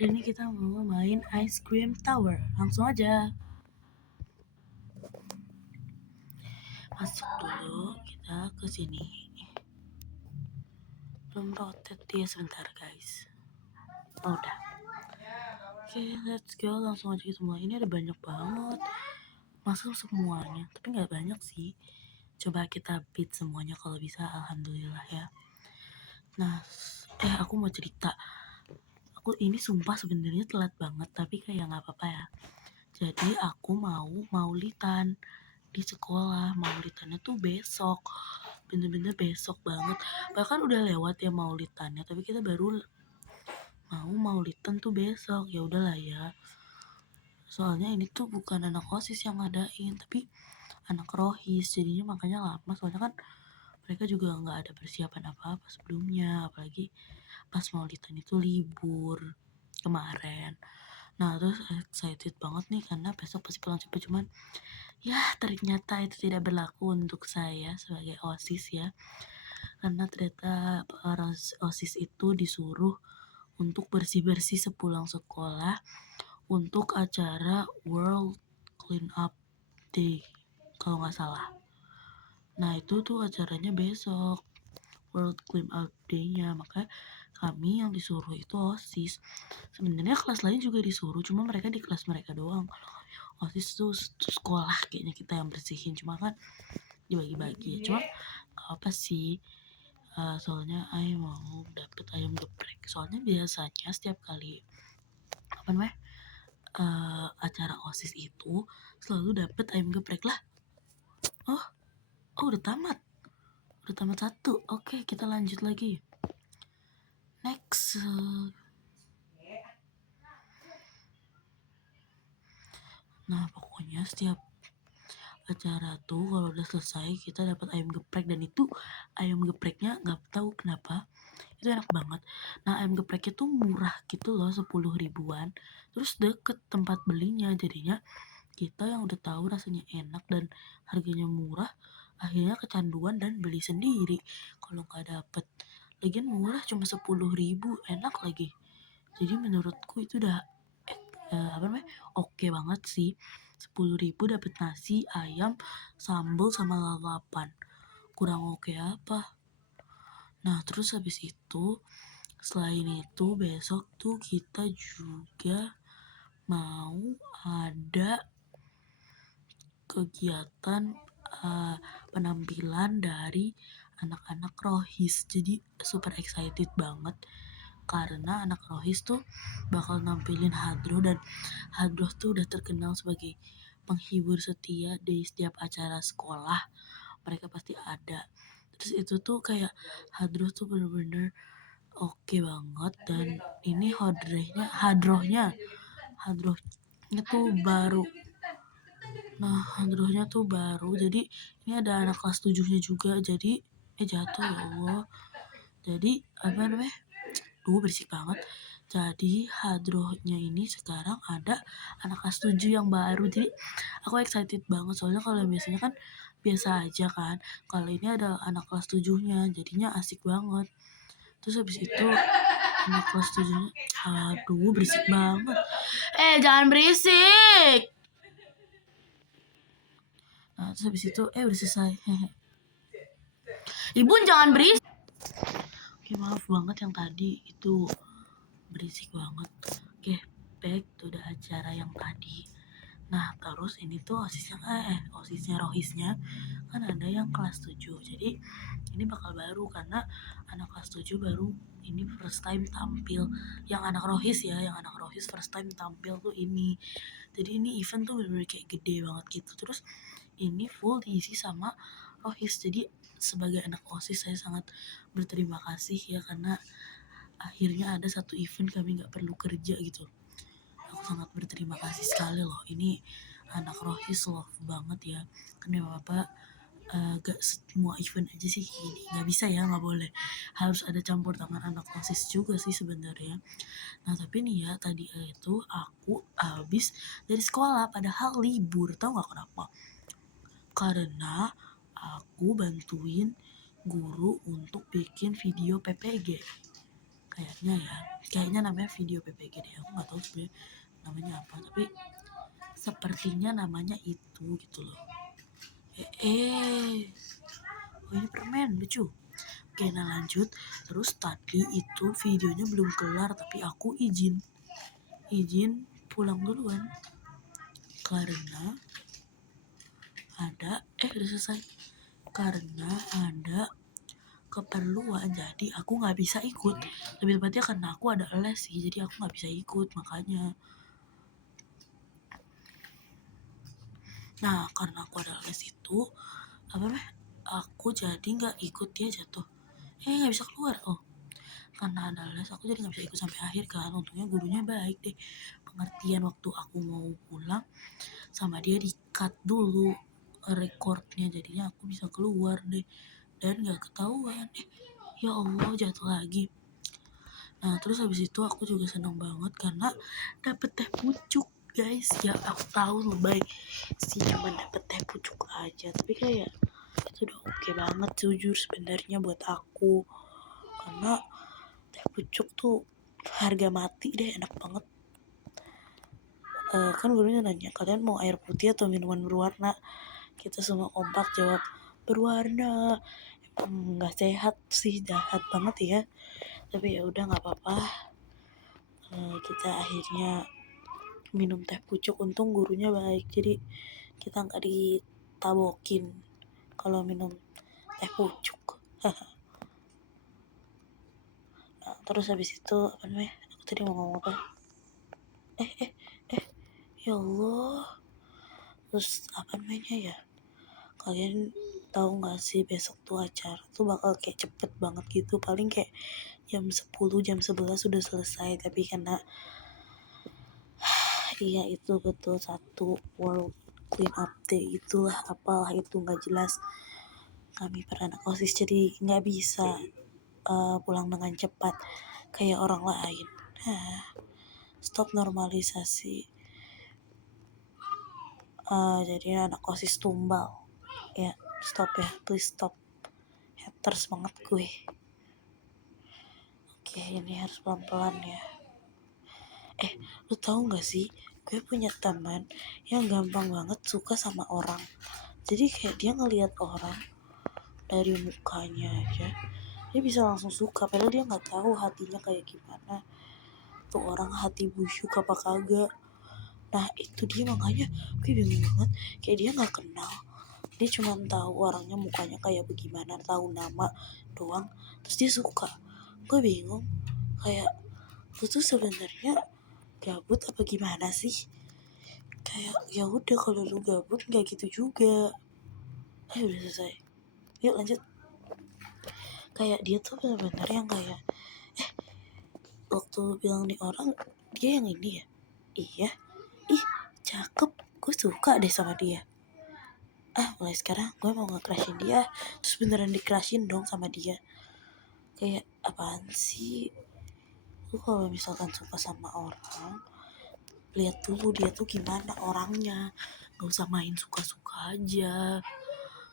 Hari ini kita mau main Ice Cream Tower. Langsung aja. Masuk dulu kita ke sini. Belum rotate dia sebentar, guys. Oh, udah. Oke, let's go. Langsung aja kita mulai. Ini ada banyak banget. Masuk semuanya, tapi nggak banyak sih. Coba kita beat semuanya kalau bisa. Alhamdulillah ya. Nah, aku mau cerita. Aku ini sumpah sebenarnya telat banget, tapi kayak nggak apa-apa ya. Jadi aku mau maulitan di sekolah. Maulitannya tuh besok, bener-bener besok banget. Bahkan udah lewat ya maulitannya, tapi kita baru mau maulitan tuh besok. Ya udahlah ya. Soalnya ini tuh bukan anak OSIS yang ngadain, tapi anak rohis. Jadinya makanya lama. Soalnya kan mereka juga nggak ada persiapan apa-apa sebelumnya. Apalagi pas maulitan itu libur kemarin. Nah terus excited banget nih karena besok pasti pulang cepet. Cuman ya ternyata itu tidak berlaku untuk saya sebagai OSIS ya. Karena ternyata para OSIS itu disuruh untuk bersih-bersih sepulang sekolah untuk acara World Clean Up Day kalau nggak salah. Nah itu tuh acaranya besok, World Clean Up Day-nya. Makanya kami yang disuruh itu OSIS. Sebenarnya kelas lain juga disuruh, cuma mereka di kelas mereka doang. OSIS tuh sekolah kayaknya kita yang bersihin, cuma kan dibagi-bagi. Cuma apa sih, soalnya ayam mau dapet ayam geprek. Soalnya biasanya setiap kali apa namanya acara OSIS itu selalu dapet ayam geprek lah. Oh udah tamat satu. Oke, kita lanjut lagi. Next. Nah pokoknya setiap acara tuh kalau udah selesai kita dapat ayam geprek, dan itu ayam gepreknya nggak tahu kenapa itu enak banget. Nah ayam gepreknya tuh murah gitu loh, 10 ribuan, terus deket tempat belinya. Jadinya kita yang udah tahu rasanya enak dan harganya murah akhirnya kecanduan dan beli sendiri kalau nggak dapet. Lagian murah cuma 10 ribu, enak lagi. Jadi menurutku itu udah oke banget sih. 10 ribu dapet nasi, ayam, sambal sama lalapan. Kurang oke apa? Nah terus habis itu, selain itu besok tuh kita juga mau ada kegiatan penampilan dari anak-anak rohis. Jadi super excited banget karena anak rohis tuh bakal nampilin Hadroh, dan Hadroh tuh udah terkenal sebagai penghibur setia di setiap acara sekolah. Mereka pasti ada. Terus itu tuh kayak Hadroh tuh bener-bener oke banget. Dan ini hadrohnya tuh baru. Nah hadrohnya tuh baru, jadi ini ada anak kelas 7-nya juga. Jadi jatuh ya Allah. Jadi apa namanya, berisik banget. Jadi hadrohnya ini sekarang ada anak kelas 7 yang baru. Jadi aku excited banget, soalnya kalau biasanya kan biasa aja kan. Kalau ini ada anak kelas 7-nya, jadinya asik banget. Terus habis itu anak kelas 7-nya, berisik banget. Jangan berisik. Nah terus habis itu udah selesai. Ibu jangan berisik. Oke, maaf banget yang tadi itu berisik banget. Oke, back to the acara yang tadi. Nah terus ini tuh osisnya rohisnya kan ada yang kelas 7. Jadi ini bakal baru karena anak kelas 7 baru ini first time tampil. Yang anak rohis first time tampil tuh ini. Jadi ini event tuh bener-bener kayak gede banget gitu. Terus ini full diisi sama rohis. Jadi sebagai anak OSIS saya sangat berterima kasih ya, karena akhirnya ada satu event kami gak perlu kerja gitu. Aku sangat berterima kasih sekali loh. Ini anak rohis love banget ya. Karena bapak gak semua event aja sih gini. Gak bisa ya, gak boleh. Harus ada campur tangan anak OSIS juga sih sebenarnya. Nah tapi nih ya, tadi itu aku habis dari sekolah padahal libur. Tahu gak kenapa? Karena aku bantuin guru untuk bikin video PPG. kayaknya namanya video PPG deh, aku nggak tahu sebenarnya namanya apa, tapi sepertinya namanya itu gitu loh. Oh ini permen lucu. Oke, nah lanjut. Terus tadi itu videonya belum kelar, tapi aku izin pulang duluan karena ada udah selesai, karena ada keperluan, jadi aku nggak bisa ikut. Lebih tepatnya karena aku ada les sih, jadi aku nggak bisa ikut makanya. Nah karena aku ada les itu aku jadi nggak ikut, dia jatuh nggak bisa keluar. Karena ada les aku jadi nggak bisa ikut sampai akhir kan. Untungnya gurunya baik deh, pengertian. Waktu aku mau pulang sama dia di cut dulu recordnya, jadinya aku bisa keluar deh dan nggak ketahuan. Ya Allah, jatuh lagi. Nah terus habis itu aku juga senang banget karena dapet teh pucuk guys. Ya aku tahu lebay sih cuma dapet teh pucuk aja, tapi kayak itu udah oke banget jujur sebenarnya buat aku, karena teh pucuk tuh harga mati deh, enak banget. Kan gurunya nanya, kalian mau air putih atau minuman berwarna? Kita semua kompak jawab berwarna. Emang nggak sehat sih, jahat banget ya, tapi ya udah nggak apa-apa. Kita akhirnya minum teh pucuk. Untung gurunya baik, jadi kita nggak ditabokin kalau minum teh pucuk. Nah, terus habis itu apa namanya, aku tadi mau ngomong apa? Ya Allah. Terus apa namanya ya, kalian tahu nggak sih besok tuh acara tuh bakal kayak cepet banget gitu, paling kayak jam 10 jam 11 sudah selesai. Tapi karena iya itu betul, satu World Clean Up Day itulah apalah itu nggak jelas, kami para anak OSIS jadi nggak bisa pulang dengan cepat kayak orang lain. Stop normalisasi jadi anak OSIS tumbal ya. Stop ya, please stop, haters banget gue. Oke, ini harus pelan-pelan ya. Lu tahu nggak sih, gue punya teman yang gampang banget suka sama orang. Jadi kayak dia ngelihat orang dari mukanya aja dia bisa langsung suka, padahal dia nggak tahu hatinya kayak gimana tuh orang, hati busuk apa kagak. Nah itu dia, makanya gue bingung banget, kayak dia nggak kenal, dia cuma tahu orangnya mukanya kayak bagaimana, tahu nama doang, terus dia suka. Gue bingung, kayak lu tuh sebenarnya gabut apa gimana sih? Kayak ya udah, kalau lu gabut nggak gitu juga. Udah selesai, yuk lanjut. Kayak dia tuh benar-benar yang kayak waktu lu bilang nih orang dia yang ini ya, iya, cakep, gue suka deh sama dia. Mulai sekarang gue mau nge-crushin dia. Terus beneran di-crushin dong sama dia. Kayak apaan sih? Lu kalau misalkan suka sama orang, lihat dulu dia tuh gimana orangnya, gak usah main suka-suka aja.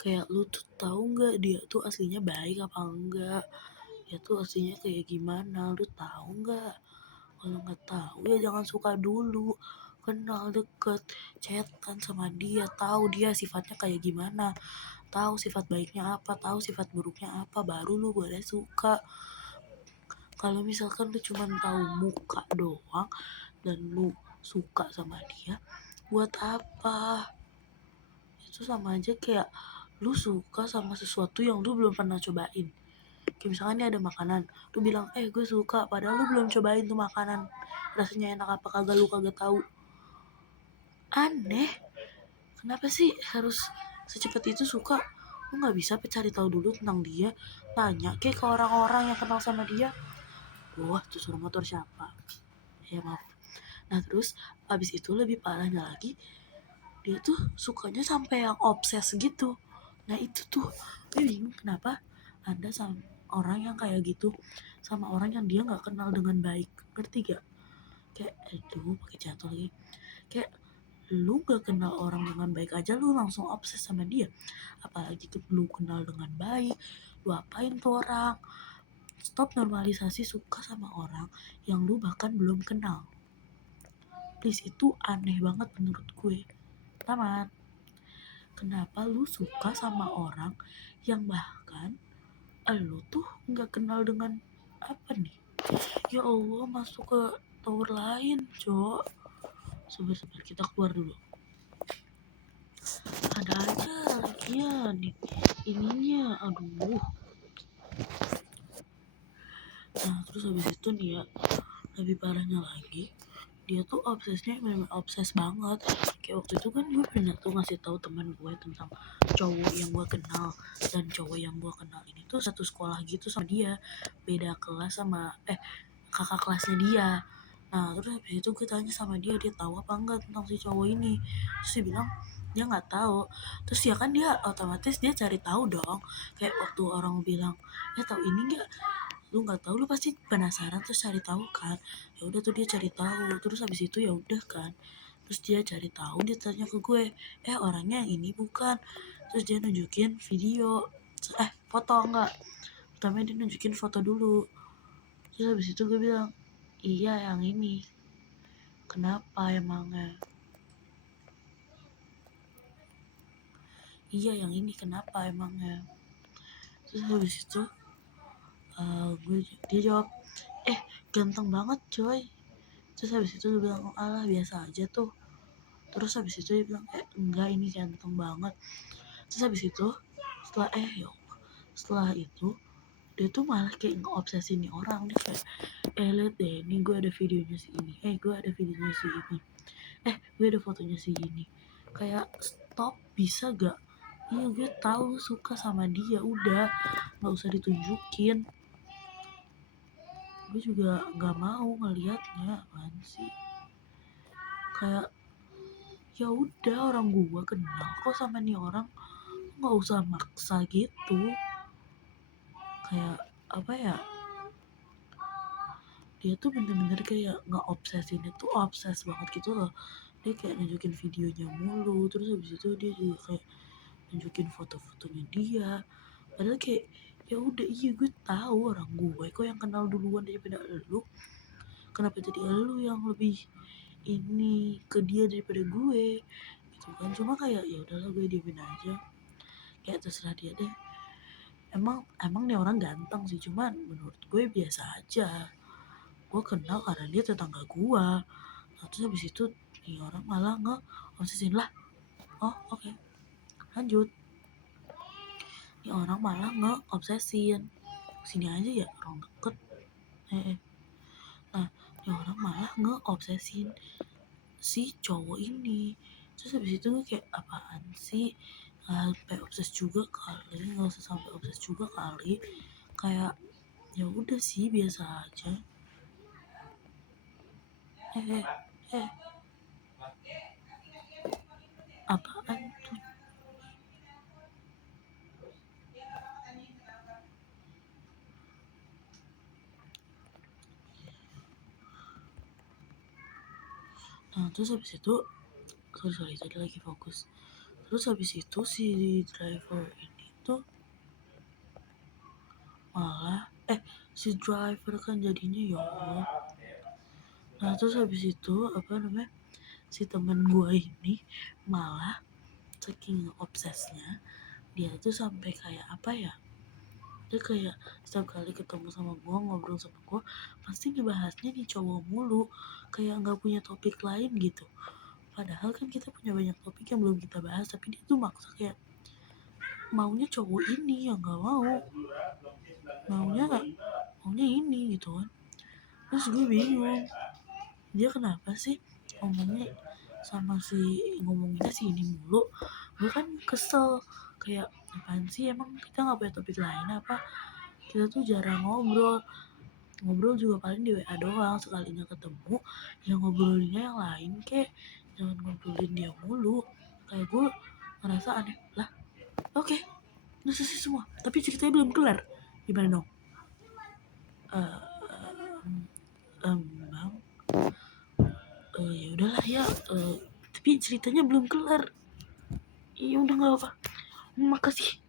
Kayak lu tuh tahu nggak dia tuh aslinya baik apa enggak, dia tuh aslinya kayak gimana, lu tahu nggak? Kalau nggak tahu ya jangan suka dulu, kenal deket, chatan sama dia, tahu dia sifatnya kayak gimana, tahu sifat baiknya apa, tahu sifat buruknya apa, baru lu boleh suka. Kalau misalkan lu cuma tahu muka doang dan lu suka sama dia, buat apa? Itu sama aja kayak lu suka sama sesuatu yang lu belum pernah cobain. Kayak misalkan nih ada makanan, lu bilang gue suka, padahal lu belum cobain tuh makanan, rasanya enak apa kagak lu kagak tahu. Aneh, kenapa sih harus secepat itu suka? Lu nggak bisa cari tahu dulu tentang dia, tanya kayak ke orang-orang yang kenal sama dia. Wah tuh suara motor siapa ya, maaf. Nah terus abis itu lebih parahnya lagi, dia tuh sukanya sampai yang obses gitu. Nah itu tuh gue bingung, kenapa Anda sama orang yang kayak gitu sama orang yang dia nggak kenal dengan baik, ngerti gak? Kayak pakai jatuh lagi. Kayak lu nggak kenal orang dengan baik aja lu langsung obses sama dia, apalagi lu kenal dengan baik, lu apain tuh orang? Stop normalisasi suka sama orang yang lu bahkan belum kenal. Please, itu aneh banget menurut gue. Tamat. Kenapa lu suka sama orang yang bahkan lu tuh nggak kenal dengan apa nih? Ya Allah, masuk ke tower lain, Cok. Sebentar, kita keluar dulu. Ada aja lagian nih ininya, aduh. Nah, terus habis itu nih ya, lebih parahnya lagi, dia tuh obsesnya memang obses banget. Kayak waktu itu kan gue pernah tuh ngasih tahu teman gue tentang cowok yang gue kenal, dan cowok yang gue kenal ini tuh satu sekolah gitu sama dia, beda kelas sama kakak kelasnya dia. Nah, terus habis itu gue tanya sama dia tahu apa enggak tentang si cowok ini. Terus dia bilang dia nggak tahu. Terus ya kan dia otomatis dia cari tahu dong. Kayak waktu orang bilang, tahu ini nggak? Lu nggak tahu, lu pasti penasaran terus cari tahu kan. Ya udah tuh dia cari tahu. Terus habis itu ya udah kan. Terus dia cari tahu, dia tanya ke gue, orangnya yang ini bukan. Terus dia nunjukin video, foto enggak. Pertama dia nunjukin foto dulu. Terus habis itu gue bilang, iya yang ini. Kenapa emangnya? Iya yang ini, kenapa emangnya? Terus habis itu dia jawab, ganteng banget coy. Terus habis itu dia bilang, alah biasa aja tuh. Terus habis itu dia bilang, enggak ini ganteng banget. Terus habis itu setelah itu dia tuh malah kayak ngeobsesin nih orang. Dia kayak, lihat deh, nih gue ada videonya si ini, gue ada videonya si ini, gue ada fotonya si ini. Kayak stop, bisa gak? Iya gue tahu suka sama dia, udah nggak usah ditunjukin. Gue juga nggak mau ngelihatnya kan sih. Kayak ya udah, orang gue kenal kok sama nih orang, nggak usah maksa gitu. Kayak apa ya, dia tuh bener-bener kayak nge-obsesin itu, obses banget gitu loh. Dia kayak nunjukin videonya mulu. Terus habis itu dia juga kayak nunjukin foto-fotonya dia. Padahal kayak ya udah, iya gue tahu orang gue kok yang kenal duluan daripada elu. Kenapa jadi elu yang lebih ini ke dia daripada gue gitu kan. Cuma kayak ya udahlah, gue diemin aja, kayak terserah dia deh. Emang nih orang ganteng sih, cuman menurut gue biasa aja. Gue kenal karena dia tetangga gue. Nah, terus habis itu nih orang malah nge-obsesin lah. Oke. Lanjut. Nih orang malah nge-obsesin, sini aja ya, orang deket. Nah, nih orang malah nge-obsesin si cowok ini. Terus habis itu gue kayak, apaan sih? Sampai obses juga kali, nggak usah sampai obses juga kali. Kayak ya udah sih, biasa aja. Apaan tuh? Nah, terus habis itu sorry tadi lagi fokus. Terus habis itu si driver ini tuh malah si driver kan jadinya, ya Allah. Nah, terus habis itu si teman gue ini malah saking obsesnya, dia tuh sampai kayak apa ya, dia kayak setiap kali ketemu sama gue, ngobrol sama gue, pasti ngebahasnya nih cowok mulu, kayak nggak punya topik lain gitu. Padahal kan kita punya banyak topik yang belum kita bahas, tapi dia tuh maksa kayak maunya cowok ini yang nggak maunya ini gitu kan. Terus gue bingung, dia kenapa sih ngomonginnya si ini mulu. Gue kan kesel, kayak apaan sih, emang kita nggak punya topik lain apa? Kita tuh jarang ngobrol juga paling di WA doang, sekalinya ketemu yang ngobrolinnya yang lain, kayak jangan ngobrolin dia mulu. Kayak gue ngerasa aneh lah. Oke, udah selesai semua, tapi ceritanya belum kelar, gimana dong? Bang, ya udahlah ya, tapi ceritanya belum kelar. Ya udah, nggak apa, makasih.